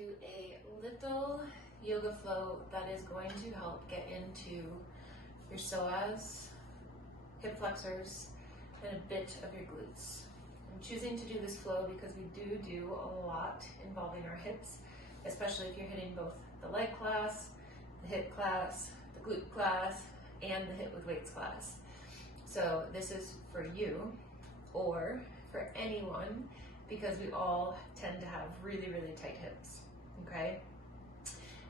into a little yoga flow that is going to help get into your psoas, hip flexors, and a bit of your glutes. I'm choosing to do this flow because we do a lot involving our hips, especially if you're hitting both the leg class, the hip class, the glute class, and the hit with weights class. So this is for you or for anyone because we all tend to have really tight hips, okay?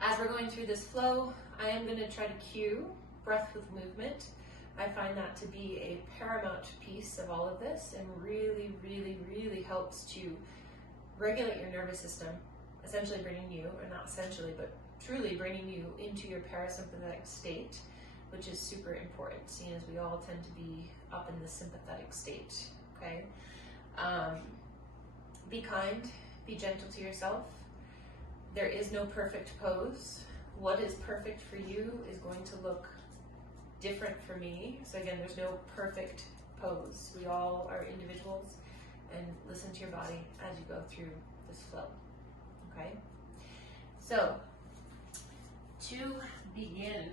As we're going through this flow, I am going to try to cue breath with movement. I find that to be a paramount piece of all of this and really helps to regulate your nervous system, essentially bringing you, or not essentially, but truly bringing you into your parasympathetic state, which is super important, seeing as we all tend to be up in the sympathetic state, okay? Be kind, be gentle to yourself. There is no perfect pose. What is perfect for you is going to look different for me. So again, there's no perfect pose. We all are individuals, and listen to your body as you go through this flow, okay? So, to begin,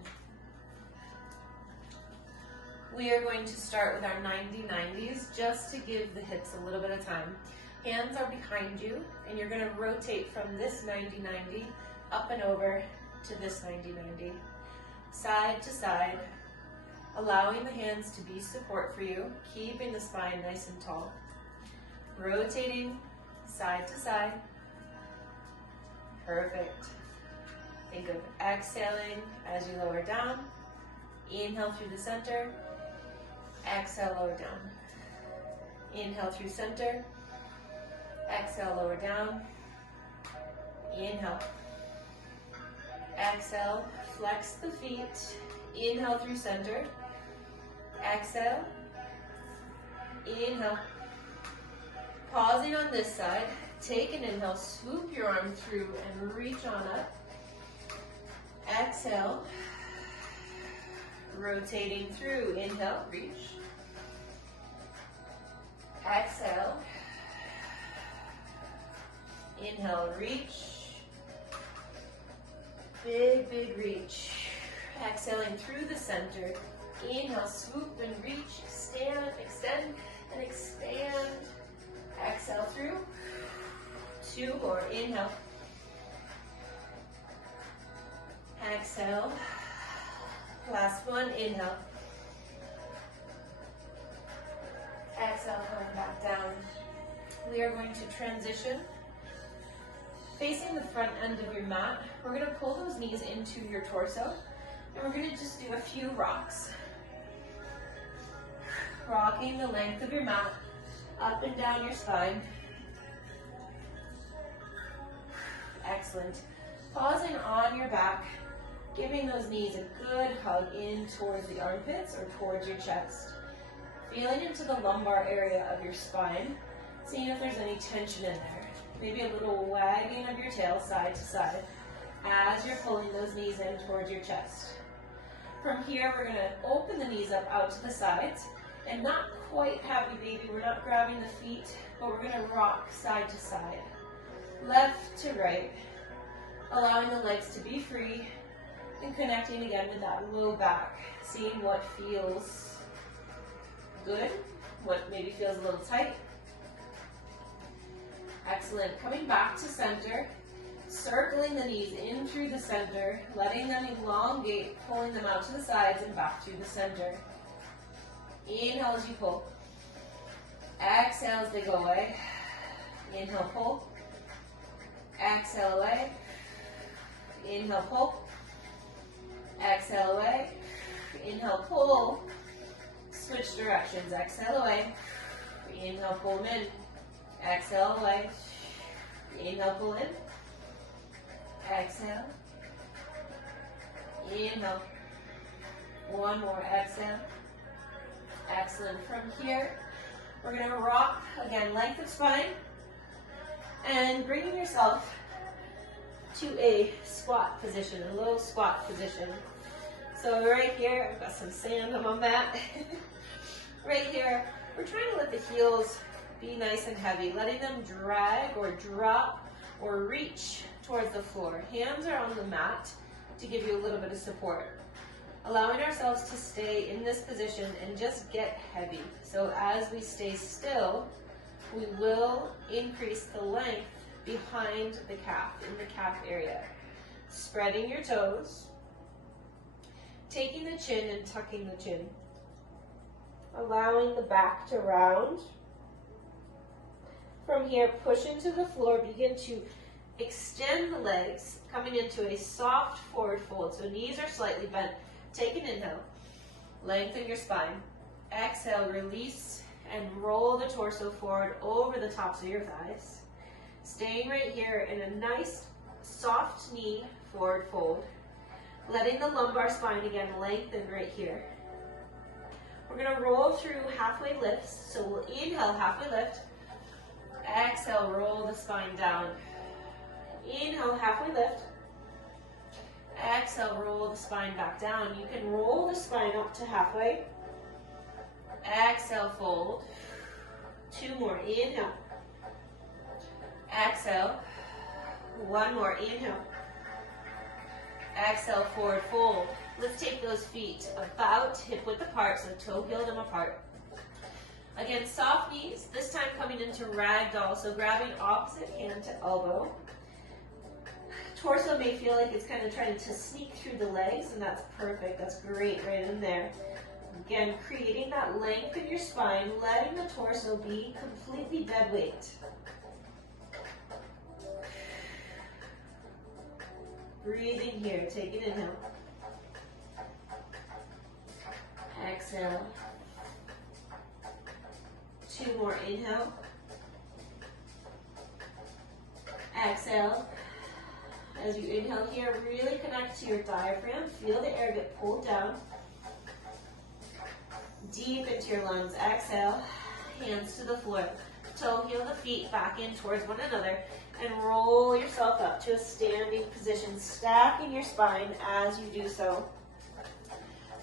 we are going to start with our 90-90s just to give the hips a little bit of time. Hands are behind you, and you're going to rotate from this 90-90 up and over to this 90-90, side to side, allowing the hands to be support for you, keeping the spine nice and tall. Rotating side to side. Perfect. Think of exhaling as you lower down. Inhale through the center. Exhale, lower down. Inhale through center. Exhale, lower down. Inhale. Exhale, flex the feet. Inhale through center. Exhale. Inhale. Pausing on this side. Take an inhale, swoop your arm through and reach on up. Exhale. Rotating through. Inhale, reach. Exhale. Inhale, reach. Big reach. Exhaling through the center. Inhale, swoop and reach. Extend and expand. Exhale through. 2 more. Inhale. Exhale. Last one. Inhale. Exhale, coming back down. We are going to transition. Facing the front end of your mat, we're going to pull those knees into your torso, and we're going to just do a few rocks. Rocking the length of your mat, up and down your spine. Excellent. Pausing on your back, giving those knees a good hug in towards the armpits or towards your chest. Feeling into the lumbar area of your spine, seeing if there's any tension in there. Maybe a little wagging of your tail side to side as you're pulling those knees in towards your chest. From here, we're going to open the knees up out to the sides and not quite happy baby. We're not grabbing the feet, but we're going to rock side to side, left to right, allowing the legs to be free and connecting again with that low back, seeing what feels good, what maybe feels a little tight. Excellent. Coming back to center, circling the knees in through the center, letting them elongate, pulling them out to the sides and back through the center. Inhale as you pull. Exhale as they go away. Inhale, pull. Exhale away. Inhale, pull. Exhale away. Inhale, pull. Switch directions. Exhale away. Inhale, pull them in. Exhale away. Inhale, pull in. Exhale. Inhale. One more. Exhale. Excellent. From here, we're going to rock, again, length of spine, and bringing yourself to a squat position, a low squat position. So right here, I've got some sand on my mat. Right here, we're trying to let the heels be nice and heavy, letting them drag or drop or reach towards the floor. Hands are on the mat to give you a little bit of support. Allowing ourselves to stay in this position and just get heavy. So as we stay still, we will increase the length behind the calf, in the calf area. Spreading your toes, taking the chin and tucking the chin. Allowing the back to round. From here, push into the floor, begin to extend the legs, coming into a soft forward fold. So knees are slightly bent. Take an inhale, lengthen your spine. Exhale, release and roll the torso forward over the tops of your thighs. Staying right here in a nice soft knee forward fold. Letting the lumbar spine again lengthen right here. We're going to roll through halfway lifts. So we'll inhale, halfway lift. Exhale, roll the spine down. Inhale, halfway lift. Exhale, roll the spine back down. You can roll the spine up to halfway. Exhale, fold. 2 more, inhale. Exhale. 1 more, inhale. Exhale, forward fold. Let's take those feet about hip width apart, so toe heel them apart. Again, soft knees, this time coming into Ragdoll, so grabbing opposite hand to elbow. Torso may feel like it's kind of trying to sneak through the legs, and that's perfect. That's great right in there. Again, creating that length in your spine, letting the torso be completely dead weight. Breathing here, take an inhale. Exhale. 2 more, inhale. Exhale. As you inhale here, really connect to your diaphragm. Feel the air get pulled down. Deep into your lungs. Exhale. Hands to the floor. Toe heel the feet back in towards one another. And roll yourself up to a standing position, stacking your spine as you do so.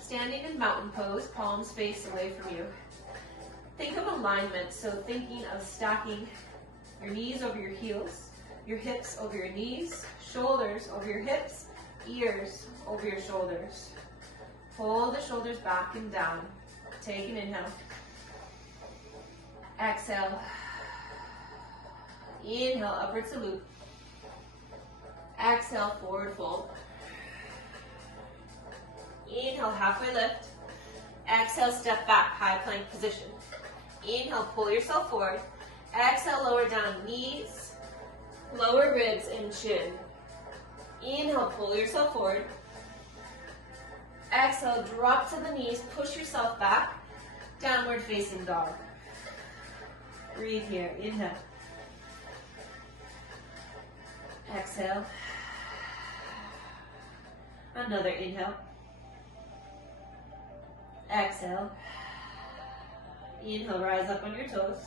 Standing in mountain pose, palms face away from you. Think of alignment, so thinking of stacking your knees over your heels, your hips over your knees, shoulders over your hips, ears over your shoulders. Pull the shoulders back and down. Take an inhale. Exhale. Inhale, upward salute. Exhale, forward fold. Inhale, halfway lift. Exhale, step back, high plank position. Inhale, pull yourself forward. Exhale, lower down, knees, lower ribs and chin. Inhale, pull yourself forward. Exhale, drop to the knees, push yourself back. Downward facing dog. Breathe here, inhale. Exhale. Another inhale. Exhale. Inhale, rise up on your toes.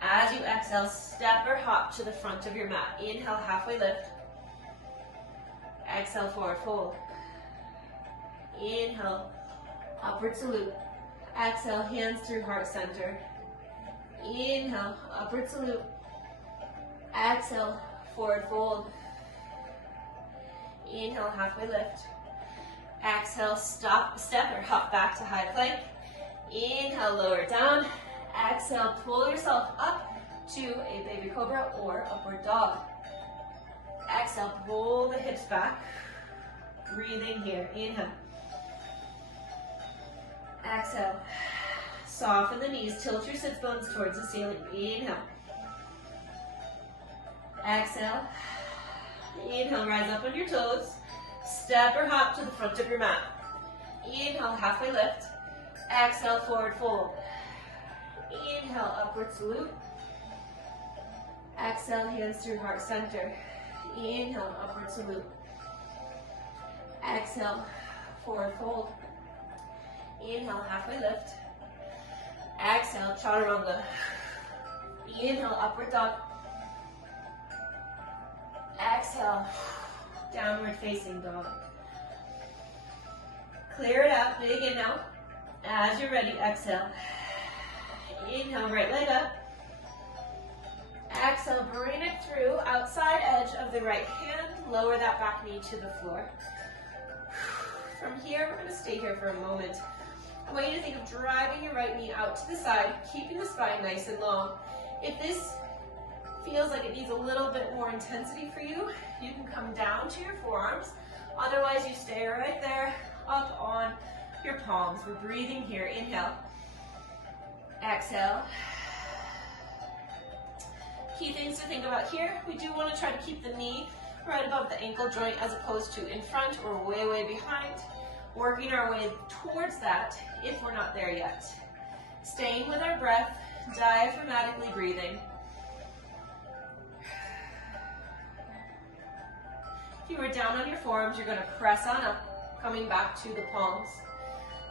As you exhale, step or hop to the front of your mat. Inhale, halfway lift. Exhale, forward fold. Inhale, upward salute. Exhale, hands through heart center. Inhale, upward salute. Exhale, forward fold. Inhale, halfway lift. Exhale, step or hop back to high plank. Inhale, lower down. Exhale, pull yourself up to a baby cobra or upward dog. Exhale, roll the hips back. Breathing here, inhale. Exhale, soften the knees, tilt your sits bones towards the ceiling. Inhale. Exhale. Inhale, rise up on your toes. Step or hop to the front of your mat. Inhale, halfway lift. Exhale, forward fold. Inhale, upward salute. Exhale, hands through heart center. Inhale, upward salute. Exhale, forward fold. Inhale, halfway lift. Exhale, chaturanga. Inhale, upward dog. Exhale, downward facing dog. Clear it out, big inhale. As you're ready, exhale. Inhale, right leg up. Exhale, bring it through, outside edge of the right hand, lower that back knee to the floor. From here, we're gonna stay here for a moment. I want you to think of driving your right knee out to the side, keeping the spine nice and long. If this feels like it needs a little bit more intensity for you, you can come down to your forearms. Otherwise, you stay right there, up on your palms. We're breathing here. Inhale. Exhale. Key things to think about here. We do want to try to keep the knee right above the ankle joint as opposed to in front or way, way behind. Working our way towards that if we're not there yet. Staying with our breath, diaphragmatically breathing. If you are down on your forearms, you're going to press on up, coming back to the palms.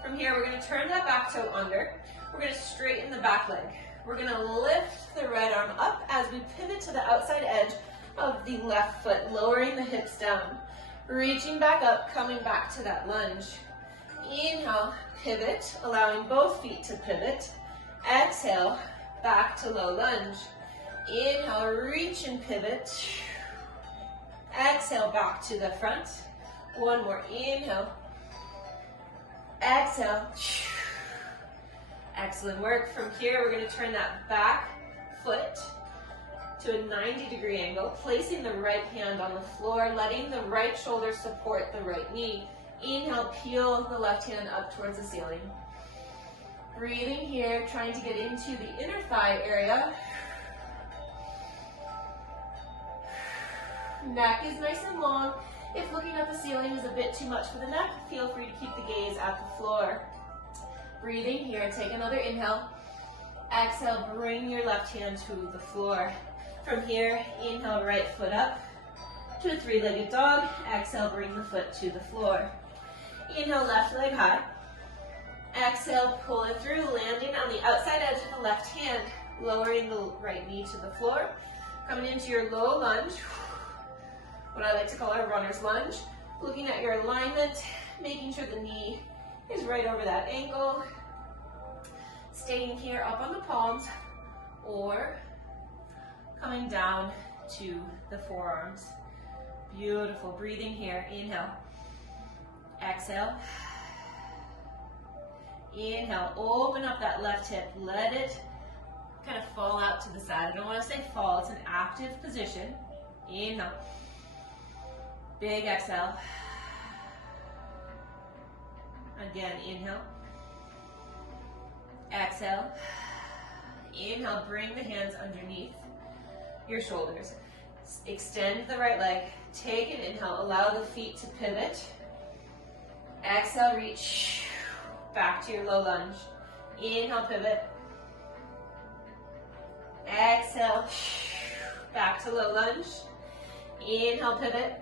From here, we're going to turn that back toe under. We're going to straighten the back leg. We're going to lift the right arm up as we pivot to the outside edge of the left foot, lowering the hips down. Reaching back up, coming back to that lunge. Inhale, pivot, allowing both feet to pivot. Exhale, back to low lunge. Inhale, reach and pivot. Exhale, back to the front. One more, inhale. Exhale. Excellent work. From here, we're going to turn that back foot to a 90-degree angle, placing the right hand on the floor, letting the right shoulder support the right knee. Inhale, peel the left hand up towards the ceiling. Breathing here, trying to get into the inner thigh area. Neck is nice and long. If looking at the ceiling is a bit too much for the neck, feel free to keep the gaze at the floor. Breathing here, take another inhale. Exhale, bring your left hand to the floor. From here, inhale, right foot up to a three-legged dog. Exhale, bring the foot to the floor. Inhale, left leg high. Exhale, pull it through, landing on the outside edge of the left hand, lowering the right knee to the floor. Coming into your low lunge, what I like to call our runner's lunge. Looking at your alignment, making sure the knee is right over that ankle. Staying here up on the palms, or coming down to the forearms. Beautiful. Breathing here. Inhale. Exhale. Inhale. Open up that left hip. Let it kind of fall out to the side. I don't want to say fall. It's an active position. Inhale. Big exhale. Again, inhale. Exhale. Inhale, bring the hands underneath your shoulders. Extend the right leg. Take an inhale. Allow the feet to pivot. Exhale, reach back to your low lunge. Inhale, pivot. Exhale, back to low lunge. Inhale, pivot.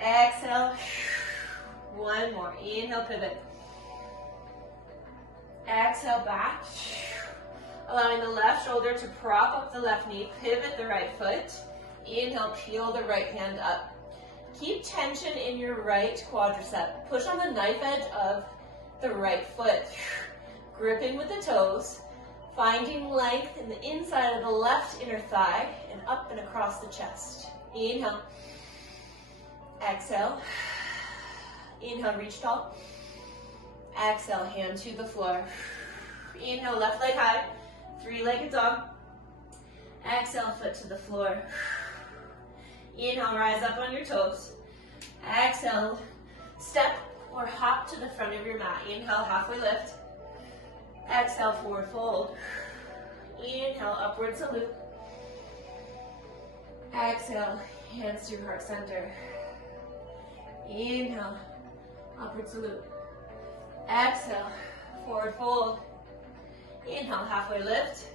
Exhale. One more. Inhale, pivot. Exhale, back. Allowing the left shoulder to prop up the left knee. Pivot the right foot. Inhale, peel the right hand up. Keep tension in your right quadricep. Push on the knife edge of the right foot. Gripping with the toes. Finding length in the inside of the left inner thigh and up and across the chest. Inhale. Exhale. Inhale, reach tall. Exhale, hand to the floor. Inhale, left leg high. Three-legged dog. Exhale, foot to the floor. Inhale, rise up on your toes. Exhale, step or hop to the front of your mat. Inhale, halfway lift. Exhale, forward fold. Inhale, upward salute. Exhale, hands to your heart center. Inhale, upward salute. Exhale, forward fold. Inhale, halfway lift.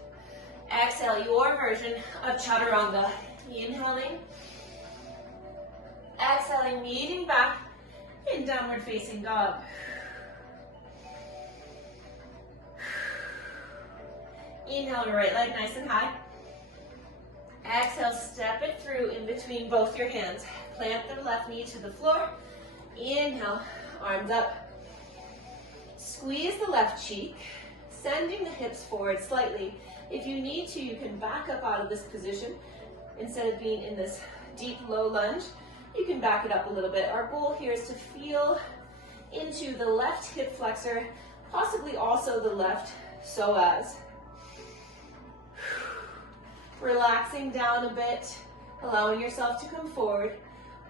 Exhale, your version of chaturanga. Inhaling. Exhaling, kneading back in downward facing dog. Inhale, right leg nice and high. Exhale, step it through in between both your hands. Plant the left knee to the floor. Inhale, arms up. Squeeze the left cheek. sending the hips forward slightly. If you need to, you can back up out of this position. Instead of being in this deep low lunge, you can back it up a little bit. Our goal here is to feel into the left hip flexor, possibly also the left psoas. Relaxing down a bit, allowing yourself to come forward.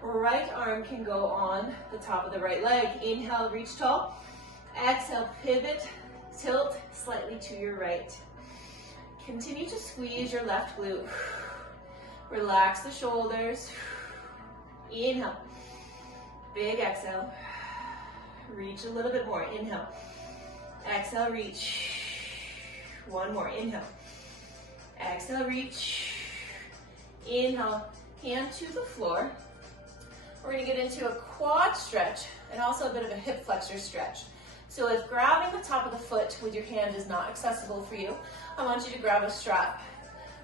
Right arm can go on the top of the right leg. Inhale, reach tall. Exhale, pivot, tilt slightly to your right. Continue to squeeze your left glute. Relax the shoulders. Inhale. Big exhale. Reach a little bit more. Inhale. Exhale, reach. One more. Inhale. Exhale, reach. Inhale. Hand to the floor. We're going to get into a quad stretch and also a bit of a hip flexor stretch. So if grabbing the top of the foot with your hand is not accessible for you, I want you to grab a strap.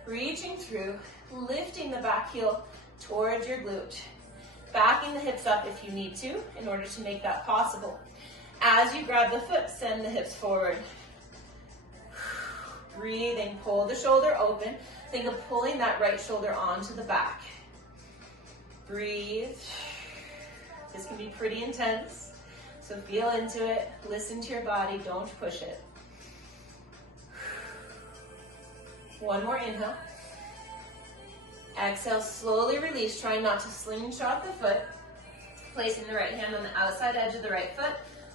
Reaching through, lifting the back heel towards your glute. Backing the hips up if you need to in order to make that possible. As you grab the foot, send the hips forward. Breathing, pull the shoulder open. Think of pulling that right shoulder onto the back. Breathe. This can be pretty intense, so feel into it. Listen to your body, don't push it. One more inhale. Exhale, slowly release. Try not to slingshot the foot. Placing the right hand on the outside edge of the right foot,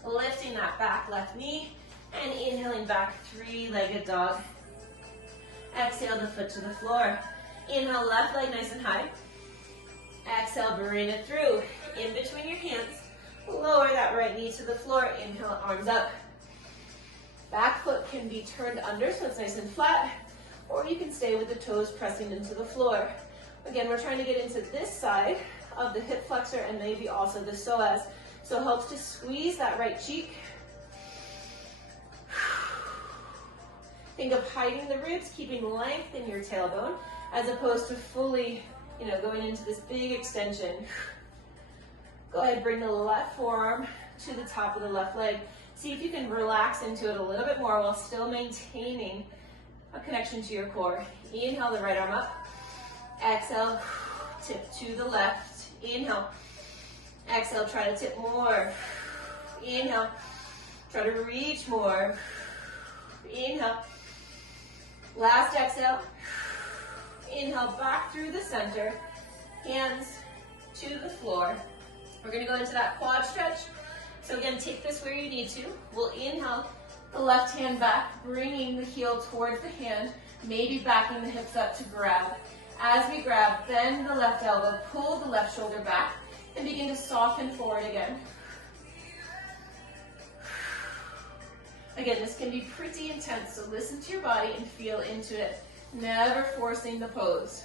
lifting that back left knee, and inhaling back, three-legged dog. Exhale the foot to the floor. Inhale, left leg nice and high. Exhale, bring it through. In between your hands, lower that right knee to the floor. Inhale, arms up. Back foot can be turned under so it's nice and flat, or you can stay with the toes pressing into the floor. Again, we're trying to get into this side of the hip flexor and maybe also the psoas. So it helps to squeeze that right cheek. Think of hiding the ribs, keeping length in your tailbone, as opposed to fully, going into this big extension. Go ahead, bring the left forearm to the top of the left leg. See if you can relax into it a little bit more while still maintaining a connection to your core. Inhale the right arm up. Exhale, tip to the left. Inhale. Exhale, try to tip more. Inhale. Try to reach more. Inhale. Last exhale. Inhale back through the center. Hands to the floor. We're going to go into that quad stretch. So again, take this where you need to. We'll inhale the left hand back, bringing the heel towards the hand, maybe backing the hips up to grab. As we grab, bend the left elbow, pull the left shoulder back, and begin to soften forward again. Again, this can be pretty intense, so listen to your body and feel into it, never forcing the pose.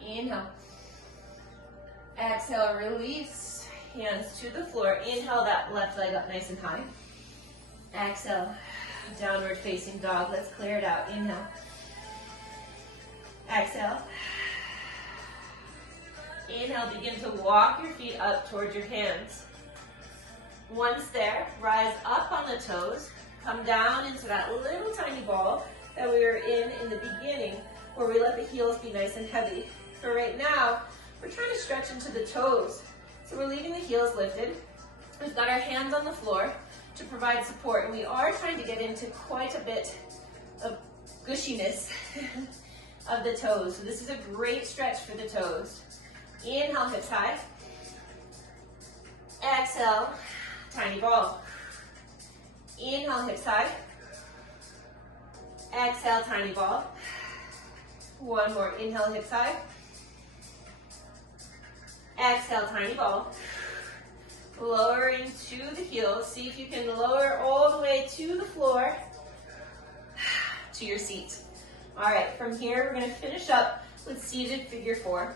Inhale. Exhale, release. Hands to the floor. Inhale that left leg up nice and high. Exhale, downward facing dog. Let's clear it out. Inhale. Exhale. Inhale, begin to walk your feet up towards your hands. Once there, rise up on the toes. Come down into that little tiny ball that we were in the beginning, where we let the heels be nice and heavy. For right now, we're trying to stretch into the toes. So we're leaving the heels lifted. We've got our hands on the floor to provide support, and we are trying to get into quite a bit of gushiness of the toes. So this is a great stretch for the toes. Inhale, hips high. Exhale, tiny ball. Inhale, hips high. Exhale, tiny ball. One more. Inhale, hips high. Exhale, tiny ball. Lowering to the heels. See if you can lower all the way to the floor, to your seat. All right, from here, we're going to finish up with seated figure four.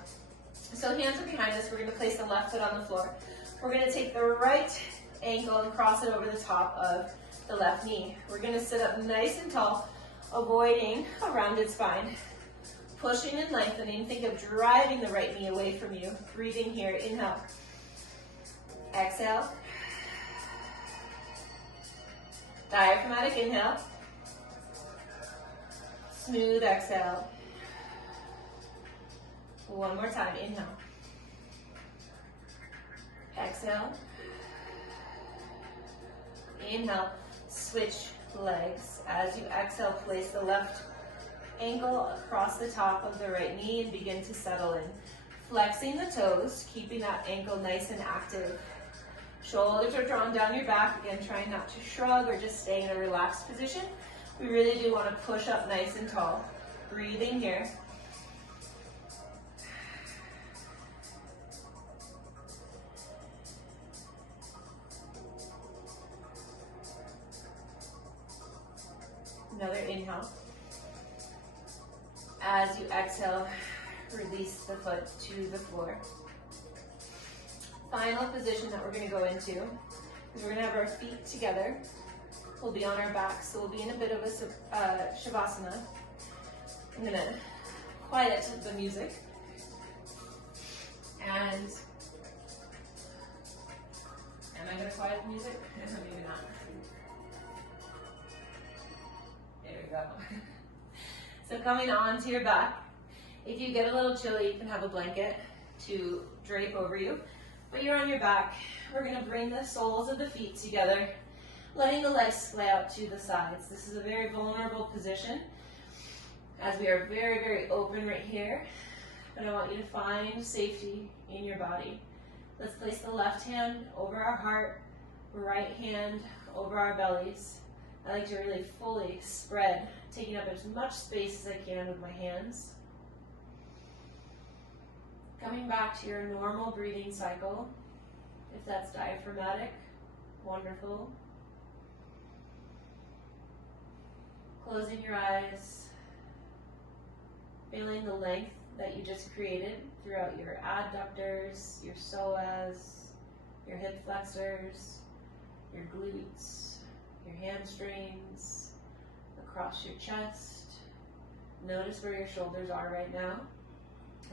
So hands are behind us. We're going to place the left foot on the floor. We're going to take the right ankle and cross it over the top of the left knee. We're going to sit up nice and tall, avoiding a rounded spine. Pushing and lengthening. Think of driving the right knee away from you. Breathing here. Inhale. Exhale. Diaphragmatic inhale. Smooth exhale. One more time, inhale. Exhale. Inhale, switch legs. As you exhale, place the left ankle across the top of the right knee and begin to settle in. Flexing the toes, keeping that ankle nice and active. Shoulders are drawn down your back. Again, trying not to shrug or just stay in a relaxed position. We really do want to push up nice and tall. Breathing here. Another inhale. As you exhale, release the foot to the floor. Final position that we're going to go into is we're going to have our feet together. We'll be on our backs, so we'll be in a bit of a Shavasana. I'm going to quiet the music. And am I going to quiet the music? Maybe not. There we go. So coming onto your back, if you get a little chilly, you can have a blanket to drape over you. But you're on your back. We're going to bring the soles of the feet together, letting the legs splay out to the sides. This is a very vulnerable position as we are very, very open right here. But I want you to find safety in your body. Let's place the left hand over our heart, right hand over our bellies. I like to really fully spread, taking up as much space as I can with my hands. Coming back to your normal breathing cycle. If that's diaphragmatic, wonderful. Closing your eyes, feeling the length that you just created throughout your adductors, your psoas, your hip flexors, your glutes, your hamstrings, across your chest. Notice where your shoulders are right now.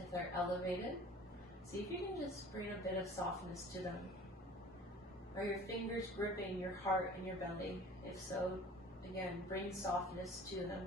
If they're elevated, see if you can just bring a bit of softness to them. Are your fingers gripping your heart and your belly? If so, again, bring softness to them.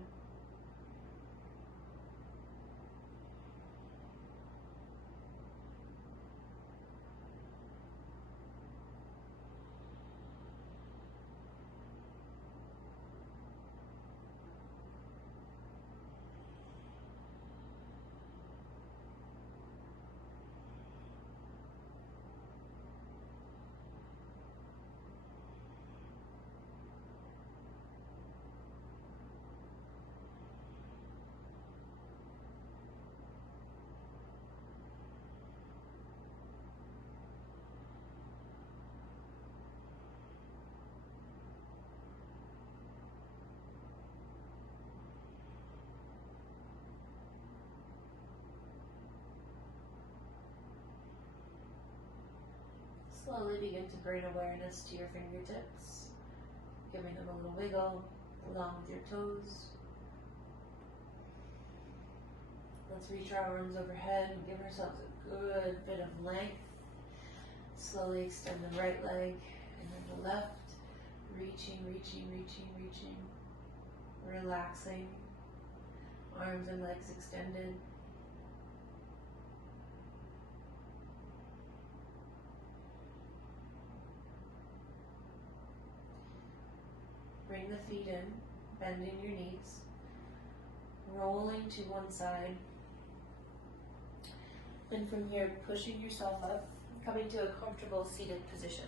Slowly begin to bring awareness to your fingertips, giving them a little wiggle along with your toes. Let's reach our arms overhead and give ourselves a good bit of length. Slowly extend the right leg and then the left, reaching, reaching, reaching, reaching, relaxing, arms and legs extended. Bring the feet in, bending your knees, rolling to one side. And from here, pushing yourself up, coming to a comfortable seated position.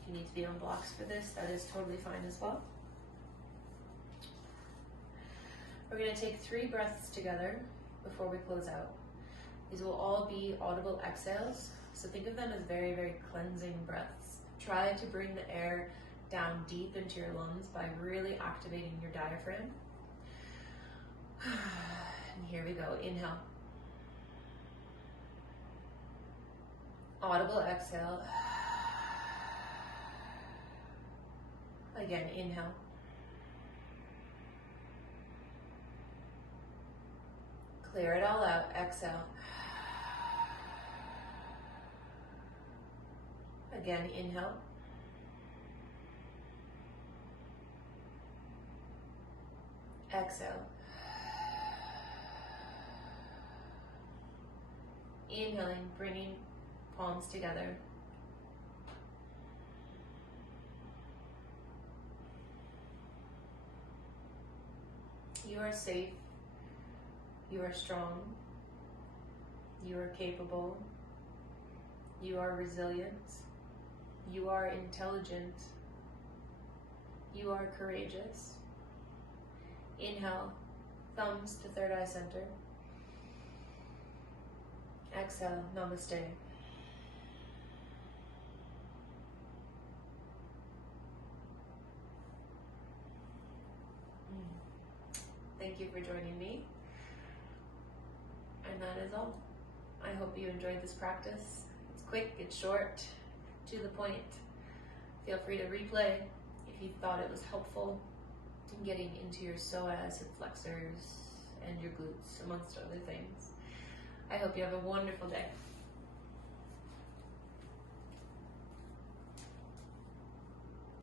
If you need to be on blocks for this, that is totally fine as well. We're going to take 3 breaths together before we close out. These will all be audible exhales, so think of them as very, very cleansing breaths. Try to bring the air down deep into your lungs by really activating your diaphragm. And here we go. Inhale. Audible exhale. Again, inhale. Clear it all out. Exhale. Again, inhale. Exhale. Inhaling, bringing palms together. You are safe. You are strong. You are capable. You are resilient. You are intelligent. You are courageous. Inhale, thumbs to third eye center. Exhale, namaste. Thank you for joining me. And that is all. I hope you enjoyed this practice. It's quick, it's short, to the point. Feel free to replay if you thought it was helpful in getting into your psoas, hip flexors, and your glutes, amongst other things. I hope you have a wonderful day.